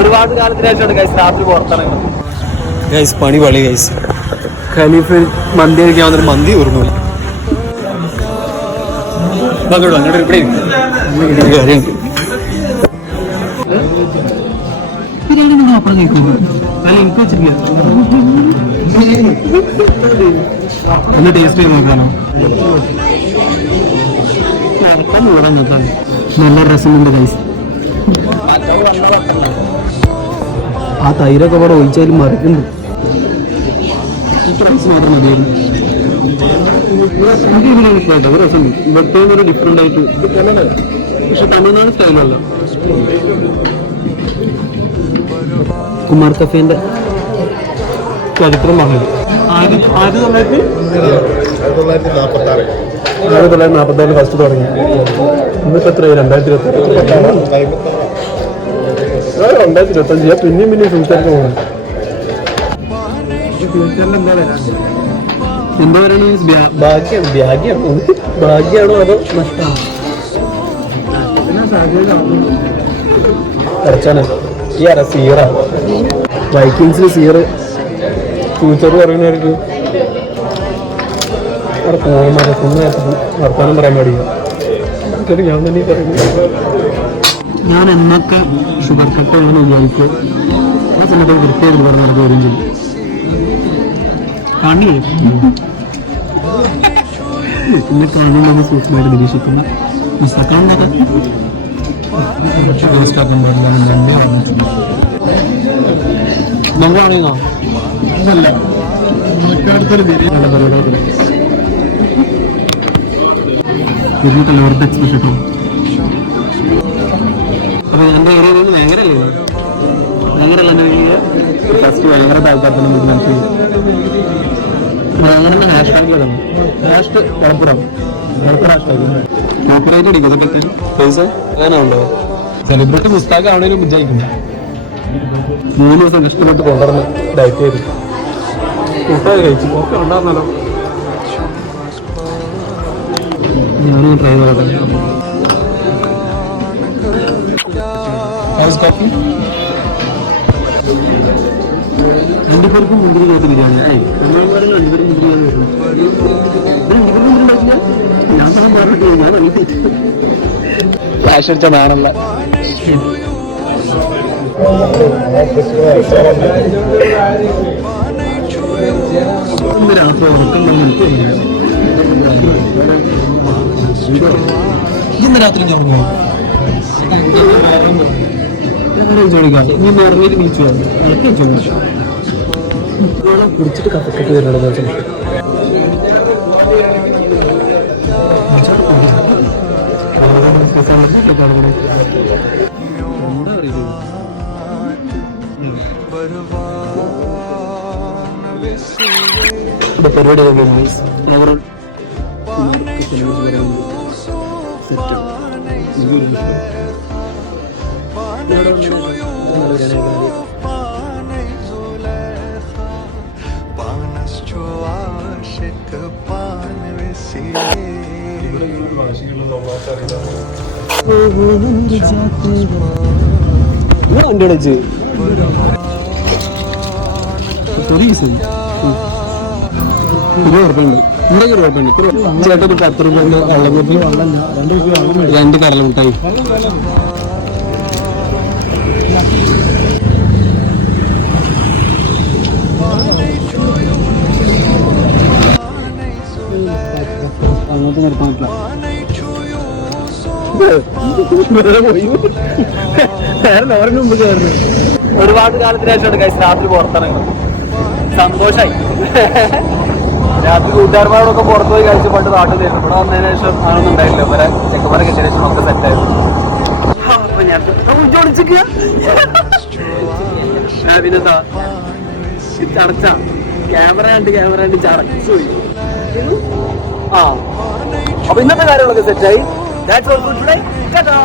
ഒരുപാട് കാലത്തിന് ശേഷമാണ് ഗൈസ് രാത്രി പുറത്തിറങ്ങുന്നത്. ഗൈസ് പണി പളി ഗൈസ്. ഖലീഫ് മന്തി കഴിക്കാൻ വന്നിട്ട് മന്തി ഓർമ്മ ബിരിയാണി നിങ്ങൾ അപ്പുറം കഴിക്കുന്നു. അല്ല എനിക്ക് വെച്ചിരിക്കുക ഒന്ന് ടേസ്റ്റ് ചെയ്ത് നോക്കാനോ? നല്ല രസമുണ്ട് ഗൈസ്. ആ തൈരൊക്കെ അവിടെ ഒഴിച്ചാലും മറിക്കുന്നു. റൈസ് മാത്രം മതിയായിരുന്നു. എനിക്ക് ബിരിയാണി ഇഷ്ടമായിട്ട് ഒരു രസം. ഇവിടുത്തെ ഒരു ഡിഫറെൻ്റ് ആയിട്ട് പക്ഷെ തമിഴ്നാട് സ്റ്റൈലല്ല. കുമാർ കഫേന്റെ ചരിത്രം പറഞ്ഞത് 1946 ഫസ്റ്റ് തുടങ്ങി. ഇന്നിപ്പോ എത്ര 2025 ഞാൻ പിന്നെയും സംസാരിക്കാൻ പോകുന്നത്. എന്താ പറയുക? ഭാഗ്യാണോ അതോ നഷ്ടമാണോ? സീറ വൈക്കിങ്സിൽ സീറ് ഫ്യൂച്ചർ പറയുന്നവർക്ക് വർത്താനം പറയാൻ പാടില്ല. ഞാൻ തന്നെ പറയുന്നു. ഞാൻ എന്നൊക്കെ ഷുഗർ കട്ട് അങ്ങനെ വിചാരിക്കും. ആ സമയത്ത് വൃത്തിയായിട്ട് പറഞ്ഞ കാര്യം ചെയ്യും. കാണില്ലേ പിന്നെ കാണുന്നത് സൂക്ഷ്മമായിട്ട് നിരീക്ഷിക്കുന്ന മിസ്സാക്കാണ്ടത് നമ്മൾ അറിയുന്നോ? ഇതല്ല വെറുതെ എക്സ്പെക്ട് കിട്ടും. അപ്പൊ എൻ്റെ ഏരിയയിൽ നിന്ന് ഭയങ്കരല്ലേ ഭയങ്കരല്ല എൻ്റെ വീട്ടിൽ ഫസ്റ്റ് ഭയങ്കര താല്പര്യത്തിന് മനസ്സിലാക്കി അങ്ങനെ ഹാഷ്ടാഗ് തുടങ്ങി. ഹാഷ് മലപ്പുറം ഹാഷ്ടാഗ് കോപ്പറേറ്റ് അടിക്കും. ഇതൊക്കെ പൈസ അങ്ങനെയുണ്ടോ? സെലിബ്രിറ്റി പുസ്തകം ആണെങ്കിലും വിചാരിക്കുന്നു. 3 ദിവസം കഷ്ടപ്പെട്ട് കൊണ്ടുവന്ന് ഡയറ്റ് ചെയ്തു കൂട്ടായി കഴിച്ചു. ഓക്കെ ഉണ്ടായിരുന്നല്ലോ. ഞാനും ട്രൈ ചെയ്തോട്ടെ. രണ്ടുപേർക്കും മുന്തിരി കേട്ട് ബിരിയാണി. രണ്ടുപേരും മുന്തിരി വരുന്നു. ഞാൻ പറഞ്ഞിട്ട് ഞാൻ ഫ്ലാഷ് അടിച്ച നാണല്ല. ഇന്ന് രാത്രി ഞാൻ ചോദിക്കാം. നീ മറന്നിട്ട് നീച്ചു വന്നു അതൊക്കെ ചോദിച്ചു കുടിച്ചിട്ട് കഫക്കെട്ട് വരുന്നുണ്ടോ? പരിപാടി വണ്ടി അടിച്ച് ചേട്ടൊരു 10 രൂപ വെള്ളംകുപ്പി 2 കടലമുട്ടായി. അങ്ങോട്ട് നിർത്താൻ പറ്റില്ല. മുമ്പ് കയറുന്നു. ഒരുപാട് കാലത്തിന് ശേഷമാണ് കഴിച്ച് രാത്രി പുറത്തിറങ്ങുന്നത്. സന്തോഷായി. രാത്രി കൂട്ടുകാർമാരോടൊക്കെ പുറത്തു പോയി കഴിച്ച് പണ്ട് നാട്ടിൽ തരും. ഇവിടെ വന്നതിന് ശേഷം അങ്ങനൊന്നും ഉണ്ടായില്ല. ഇവരെ ചെക്കന്മാരെ കിട്ടിയ ശേഷം നമുക്ക് സെറ്റായിരുന്നു. പിന്നെന്താ ചടച്ച ക്യാമറ കണ്ട് ചടച്ചു പോയി. അപ്പൊ ഇന്നത്തെ കാര്യങ്ങളൊക്കെ സെറ്റായി. That's all for today. Ta-da!